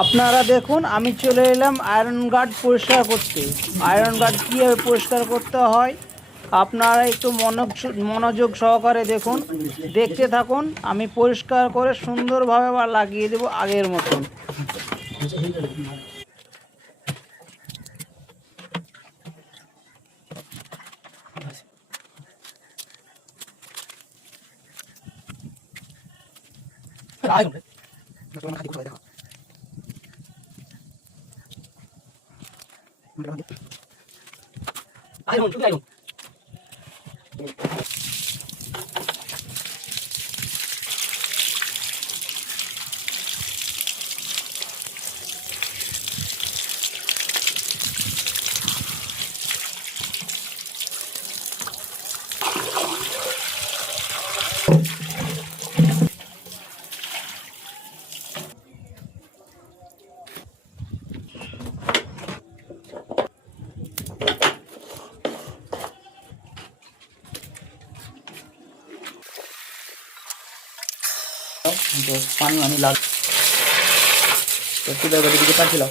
আপনারা দেখুন, আমি চলে এলাম আয়রন গার্ড পরিষ্কার করতে। আয়রন গার্ড কীভাবে পরিষ্কার করতে হয় আপনারা একটু মনোযোগ সহকারে দেখুন, দেখতে থাকুন। আমি পরিষ্কার করে সুন্দরভাবে আবার লাগিয়ে দেব আগের মতন। পানি আমি লাগ দিকে পাচ্ছিলাম।